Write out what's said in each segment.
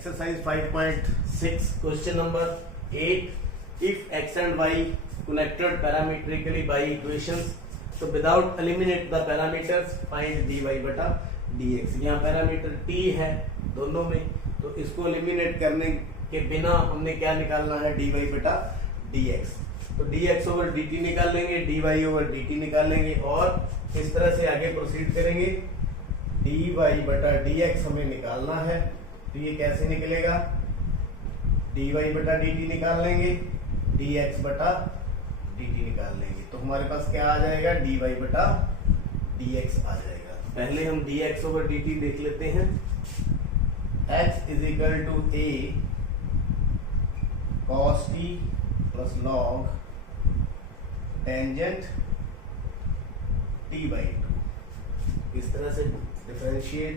Exercise 5.6 question number 8. If x and y connected parametrically by equations, so without eliminate the parameters find dy बटा dx. यहाँ parameter t है दोनों में, तो इसको एलिमिनेट करने के बिना हमने क्या निकालना है, dy बटा dx. तो dx ओवर dt निकाल लेंगे, dy ओवर dt निकाल लेंगे और इस तरह से आगे प्रोसीड करेंगे. dy बटा dx हमें निकालना है, तो ये कैसे निकलेगा, dy बटा dt निकाल लेंगे, dx बटा dt निकाल लेंगे, तो हमारे पास क्या आ जाएगा, dy बटा dx आ जाएगा. पहले हम dx ओवर dt देख लेते हैं. x is equal to a cos t plus log tangent t by 2. इस तरह से differentiate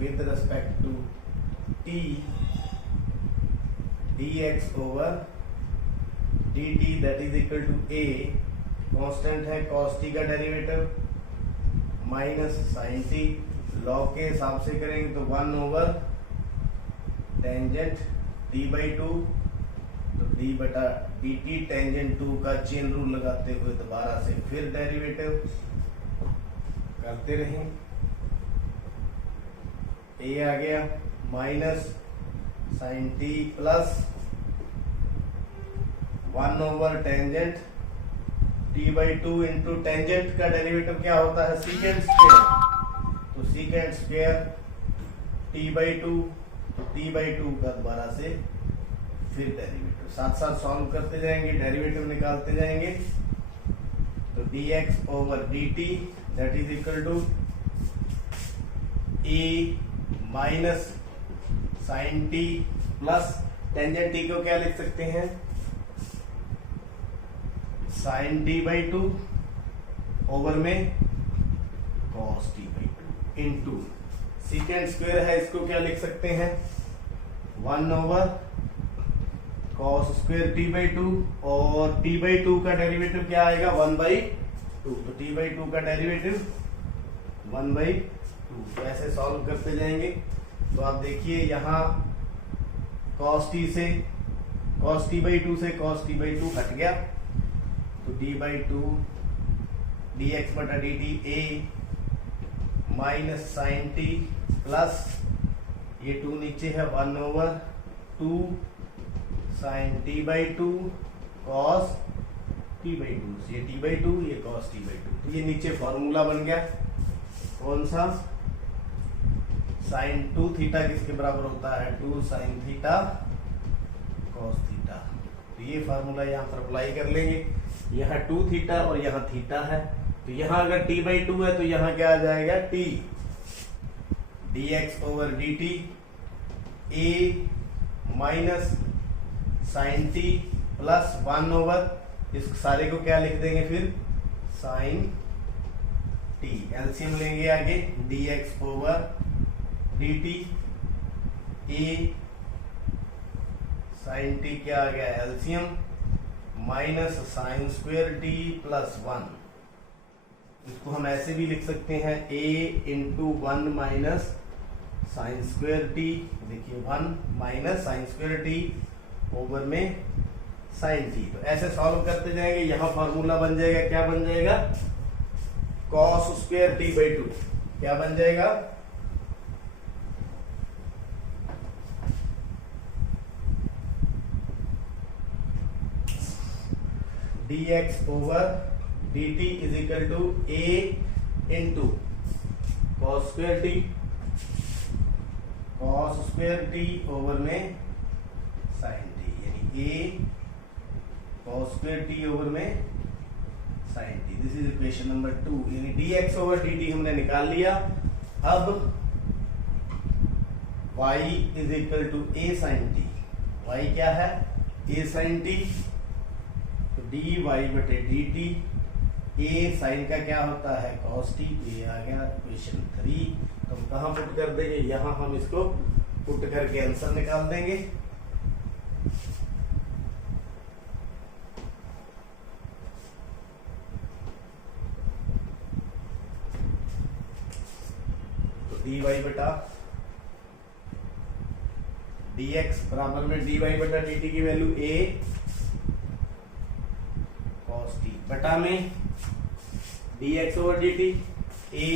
with respect to t dx over dt that is equal to a constant है cos t का derivative minus sin t. log के हिसाब से करेंगे तो 1 ओवर टेंजेंट t by 2, तो d बटा dt टेंजेंट 2 का चेन रूल लगाते हुए दोबारा से फिर डेरिवेटिव करते रहें. a आ गया minus sine t plus 1 over tangent t by 2 into tangent का डेरिवेटिव क्या होता है, सीकेंट स्क्वायर. तो सीकेंट स्क्वायर t बाई 2, तो t बाई 2 का दोबारा से फिर डेरिवेटिव. साथ साथ सॉल्व करते जाएंगे, डेरिवेटिव निकालते जाएंगे. तो dx over dt that is equal to a minus sine t plus tangent t को क्या लिख सकते हैं, साइन टी बाई 2 ओवर में cos t by 2 into secant square है, इसको क्या लिख सकते हैं, 1 over cos square t by 2 और टी बाई 2 का डेरिवेटिव क्या आएगा, 1 बाई 2. तो टी बाई 2 का डेरिवेटिव 1 बाई 2. तो ऐसे सॉल्व करते जाएंगे. तो आप देखिए यहाँ cos t से cos t बाई 2 से cos t बाई 2 हट गया, तो d बाई 2 dx बटा dt a minus sine t plus ये 2 नीचे है 1 over 2 sine t by 2 cos t by 2, ये t बाई 2 ये cos t बाई 2. तो ये नीचे फॉर्मूला बन गया, कौन सा, साइन 2 थीटा किसके बराबर होता है, 2 साइन थीटा कॉस थीटा. तो ये फार्मूला यहाँ पर अप्लाई कर लेंगे. यहाँ 2 थीटा और यहाँ थीटा है, तो यहाँ अगर t बाई 2 है तो यहाँ क्या आ जाएगा, t dx over dt a minus sine t plus 1 over, इस सारे को क्या लिख देंगे फिर, साइन t. एलसीएम लेंगे आगे, dx over dt a sine t क्या आ गया, LCM minus sine square t plus 1. इसको हम ऐसे भी लिख सकते हैं, a into 1 minus sine square t, देखिए 1 minus sine square t over में साइन t. तो ऐसे सॉल्व करते जाएंगे. यहाँ फॉर्मूला बन जाएगा, क्या बन जाएगा, कॉस स्क्वायर t बाई 2 क्या बन जाएगा, dx over dt is equal to a into cos square t over में साइन t, यानी a cos square t over में sine t. This is equation number 2. यानी dx ओवर dt हमने निकाल लिया. अब y is equal to a sine t. y क्या है, a साइन t, तो dy बटे dt a साइन का क्या होता है, cos t. ये आ गया इक्वेशन 3. तो हम कहाँ पुट कर देंगे, यहाँ हम इसको पुट करके आंसर निकाल देंगे. तो dy बटा dx बराबर में dy बटा dt की वैल्यू a cos t बटा में dx over dt a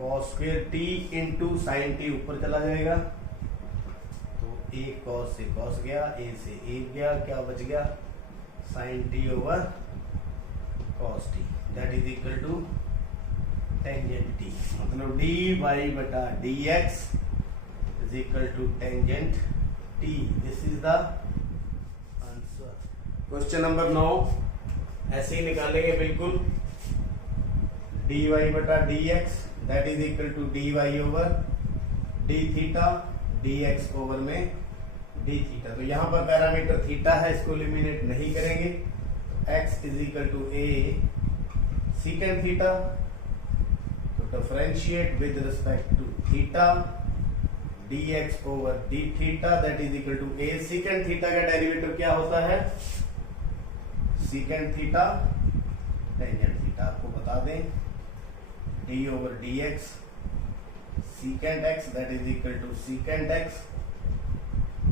cos square t into sine t ऊपर चला जाएगा, तो a cos से cos गया, a से a गया, क्या बच गया sine t over cos t that is equal to tangent t, मतलब dy बटा dx is equal to tangent t। This is the answer. Question number 9 ऐसे ही निकालेंगे बिल्कुल, dy बटा dx that is equal to dy over d theta dx over में d theta. तो यहां पर पैरामीटर थीटा है, इसको एलिमिनेट नहीं करेंगे, तो x is equal to a second theta, तो differentiate with respect to theta dx over d theta that is equal to a। Second theta का डेरिवेटिव क्या होता है, सीकेंड थीटा टेंजेंट थीटा। आपको बता दें d over dx secant x that is equal to secant x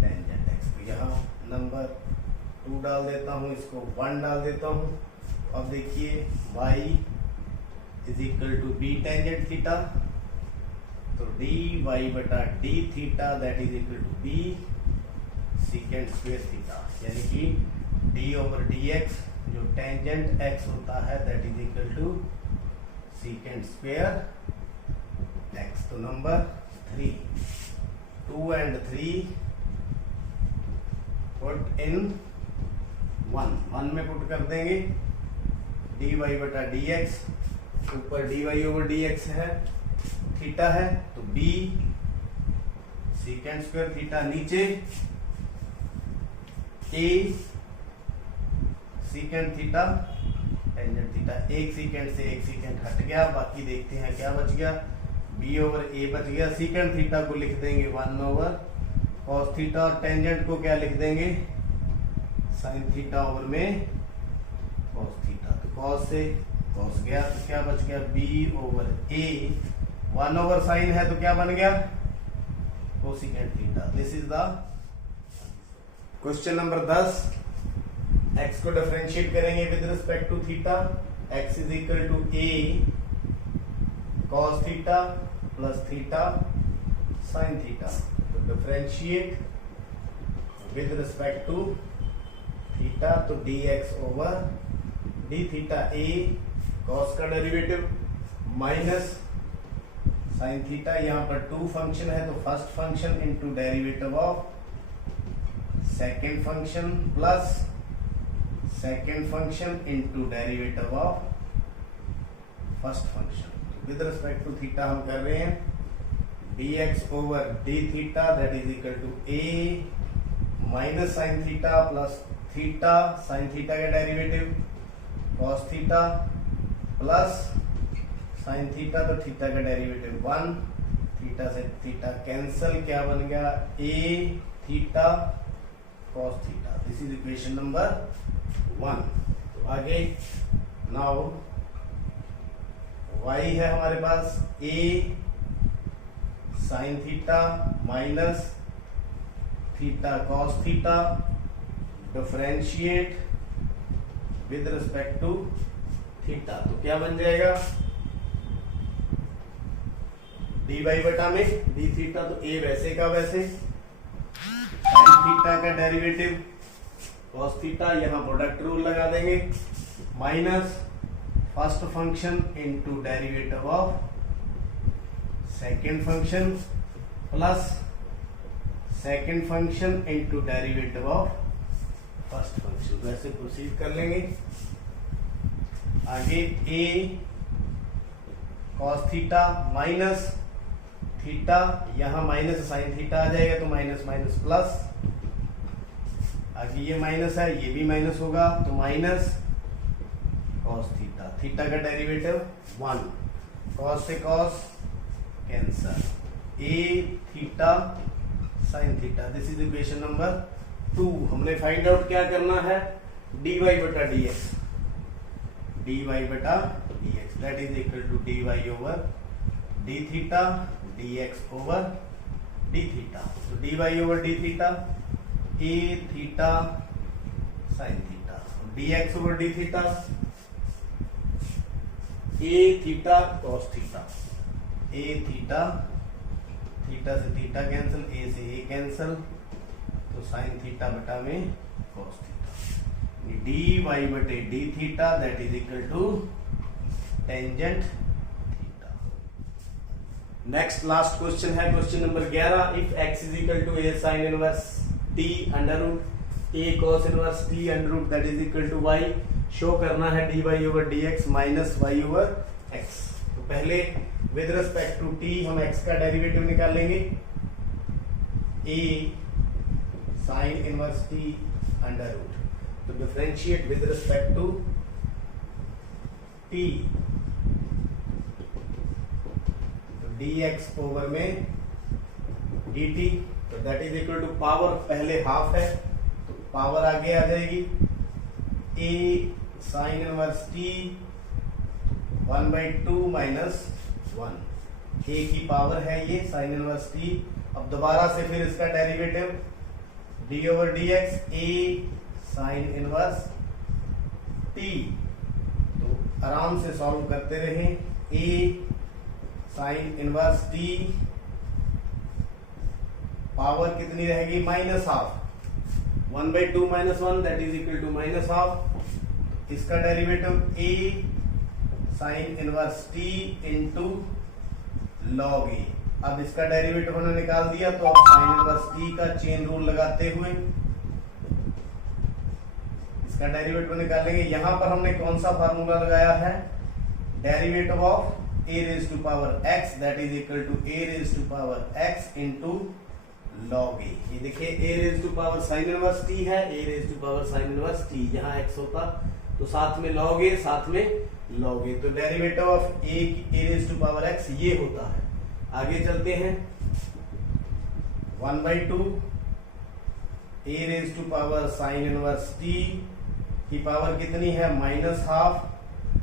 tangent x। तो यहाँ number 2 डाल देता हूं, इसको 1 डाल देता हूं। अब देखिए y is equal to b tangent theta, तो dy बटा d theta that is equal to b secant square theta, यानी कि d ओवर dx जो टेंजेंट x होता है that is equal to secant square x। तो नंबर 3, 2 एंड 3 पुट इन 1 में put कर देंगे, dy बटा dx ऊपर dy ओवर dx है, थीटा है तो b सीकेंट स्क्वायर थीटा, नीचे a secant theta tangent theta. एक सीकेंट से एक सीकेंट हट गया, बाकी देखते हैं क्या बच गया, b ओवर a बच गया। सीकेंट थीटा को लिख देंगे 1 ओवर cos थीटा, और टेंजेंट को क्या लिख देंगे साइन थीटा ओवर में cos थीटा। तो cos से cos गया, तो क्या बच गया b over a, 1 over sine है तो क्या बन गया cosecant theta. This is the question number 10। x को डिफरेंशिएट करेंगे with respect to theta, x is equal to a cos theta plus theta sine theta. तो differentiate with respect to theta, तो dx over d theta a cos का derivative minus sine theta, यहाँ पर 2 function है तो first function into derivative of second function plus second function into derivative of first function. With respect to theta हम कर रहे हैं dx over d theta that is equal to a minus sine theta plus theta sine theta का derivative cos theta plus sine theta, तो theta का derivative 1, theta से theta cancel, क्या बन गया a theta cos theta. This is equation number 1। तो आगे now y है हमारे पास a sign theta minus theta cos theta, differentiate with respect to theta, तो क्या बन जाएगा dy बटा में d थीटा, तो a वैसे का वैसे, साइन थीटा का डेरिवेटिव cos थीटा, यहाँ प्रोडक्ट रूल लगा देंगे, minus first function into derivative of second function plus second function into derivative of first function. तो ऐसे प्रोसीड कर लेंगे। आगे a cos theta minus theta, यहाँ माइनस साइन थीटा आ जाएगा तो माइनस माइनस प्लस, आगे ये माइनस है ये भी माइनस होगा तो माइनस cos थीटा, थीटा का डेरिवेटिव 1, cos से cos cancel, a theta sine theta. This is equation number 2। हमने फाइंड आउट क्या करना है dy बटा dx, dy बटा dx that is equal to dy over d theta dx over d theta, तो d y over d theta a theta sine theta, d x over d theta a theta cos theta, a theta, theta से theta cancel, a से a cancel, तो sine theta बटा में cos theta, d y बटे d theta that is equal to tangent theta. Next last question है question number 11, if x is equal to a sine inverse t under root a cos inverse t under root that is equal to y, show करना है dy over dx minus y over x। तो पहले with respect to t हम x का derivative निकालेंगे, a sine inverse t under root, तो differentiate with respect to t, तो dx over में dt, तो that is equal to power पहले हाफ है तो पावर आगे आ जाएगी, a sine inverse t 1/2 minus 1, a की पावर है ये साइन इनवर्स t। अब दोबारा से फिर इसका derivative d over dx a sine inverse t, तो आराम से सॉल्व करते रहें, a sine inverse t power कितनी रहेगी minus half, 1/2 minus 1 that is equal to minus half, इसका derivative a sine inverse t into log a. अब इसका डेरिवेटिव हमने निकाल दिया, तो अब साइन इनवर्स t का चेन रूल लगाते हुए इसका डेरिवेटिव निकालेंगे। यहां पर हमने कौन सा फार्मूला लगाया है, derivative of a raise to power x that is equal to a raise to power x into log a. ये देखिए a raise to power sine inverse t है, a raise to power sine inverse t, यहाँ x होता तो साथ में log ए, साथ में लॉग ए, तो derivative of a raise to power x ये होता है। आगे चलते हैं, 1/2 a raise to power sine inverse t की पावर कितनी है माइनस हाफ,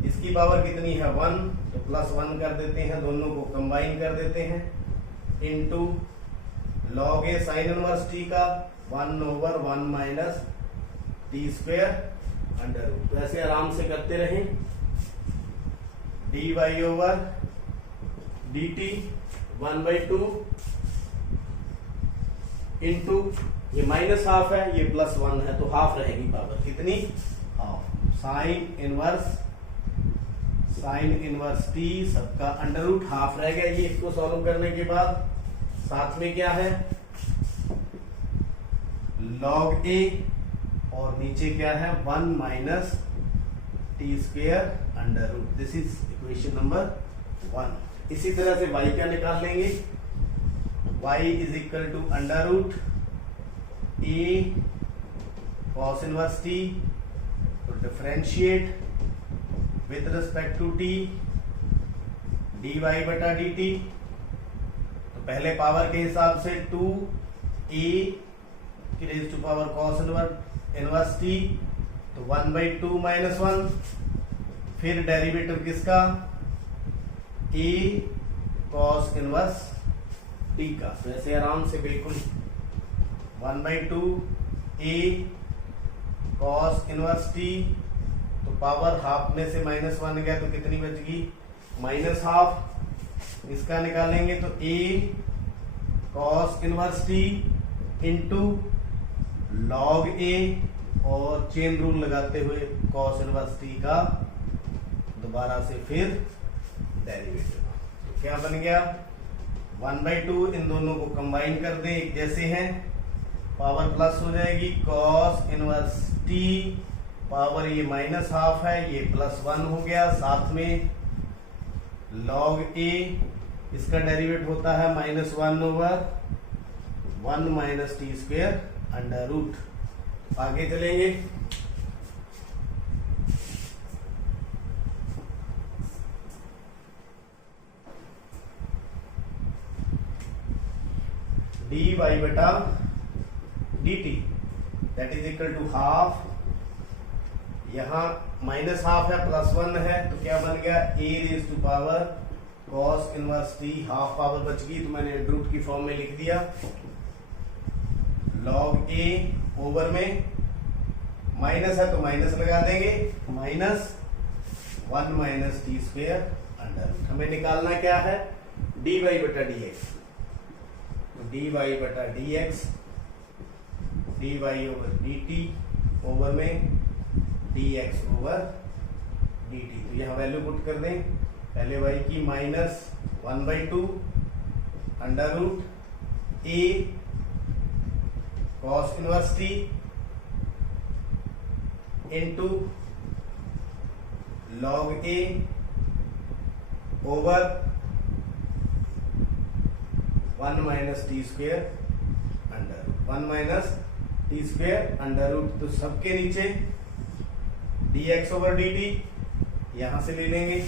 इसकी पावर कितनी है 1, तो प्लस 1 कर देते हैं, दोनों को कंबाइन कर देते हैं, into log a sine inverse t का 1 over 1 minus t square under root. तो ऐसे आराम से करते रहें, dy ओवर dt 1/2 इंटू ये माइनस हाफ है, ये प्लस 1 है, तो हाफ रहेगी पावर, कितनी हाफ, साइन इनवर्स t सबका अंडर रूट हाफ रह गया। ये इसको सॉल्व करने के बाद साथ में क्या है लॉग ए, और नीचे क्या है 1 minus t square under root, this is equation number 1। इसी तरह से y का निकाल लेंगे, y is equal to under root a cos inverse t, तो differentiate with respect to t dy बटा dt, तो पहले पावर के हिसाब से 2a की raise to power cos inverse t, तो 1/2 माइनस 1, फिर डेरिवेटिव किसका a कॉस इनवर्स t का, तो ऐसे आराम से बिल्कुल 1/2 a कॉस इनवर्स t, तो पावर हाफ में से माइनस 1 गया तो कितनी बच गई माइनस हाफ, इसका निकालेंगे तो a cos inverse t into log a, और चेन रूल लगाते हुए कॉस इनवर्स t का दोबारा से फिर डेरिवेटिव, तो क्या बन गया 1/2, इन दोनों को कंबाइन कर दें, एक जैसे हैं, पावर प्लस हो जाएगी, कॉस इनवर्स t पावर ये माइनस हाफ है, ये प्लस 1 हो गया, साथ में लॉग ए, इसका डेरिवेटिव होता है minus 1 over 1 minus t square under root. आगे चलेंगे, dy बटा dt that is equal to half, यहाँ माइनस हाफ है प्लस 1 है, तो क्या बन गया a raise to power cos inverse t, half power बच गई तो मैंने रूट की फॉर्म में लिख दिया, लॉग ए ओवर में माइनस है तो माइनस लगा देंगे, minus 1 minus t square under root. हमें निकालना क्या है, डी वाई बटा डी एक्स, डी वाई बटा d x, d y over d t over में d x over d t. तो यहां वैल्यू पुट कर दें, पहले वाई की minus 1/2 under root a cos inverse t into log a over 1 minus t square under root, 1 minus t square under root. तो सबके नीचे d x over d t यहां से ले लेंगे,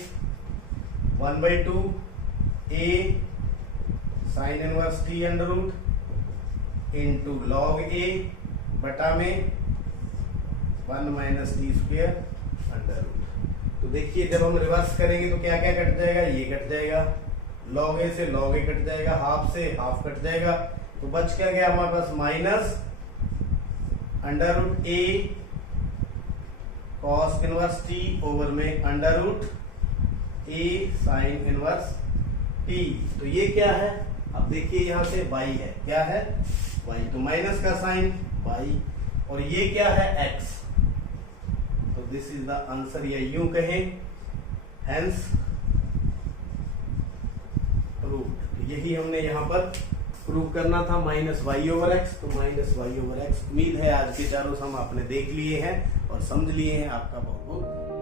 1/2 a sine inverse t under root into log a बटा में 1 minus t square under root. तो देखिए जब हम रिवर्स करेंगे तो क्या क्या कट जाएगा, ये कट जाएगा, लॉग ए से लॉग ए कट जाएगा, हाफ से हाफ कट जाएगा, तो बच क्या गया हमारे पास minus under root a cos inverse T over में अंडर रूट ए साइन इनवर्स टी। तो ये क्या है, अब देखिए यहां से y है, क्या है y, तो माइनस का साइन y, और ये क्या है x, तो दिस इज द आंसर, या यूं कहें हेंस प्रूव्ड। यही हमने यहां पर प्रूव करना था, माइनस वाई ओवर एक्स, तो माइनस वाई ओवर एक्स। उम्मीद है आज के चारों सम आपने देख लिए हैं और समझ लिए हैं। आपका बहुत बहुत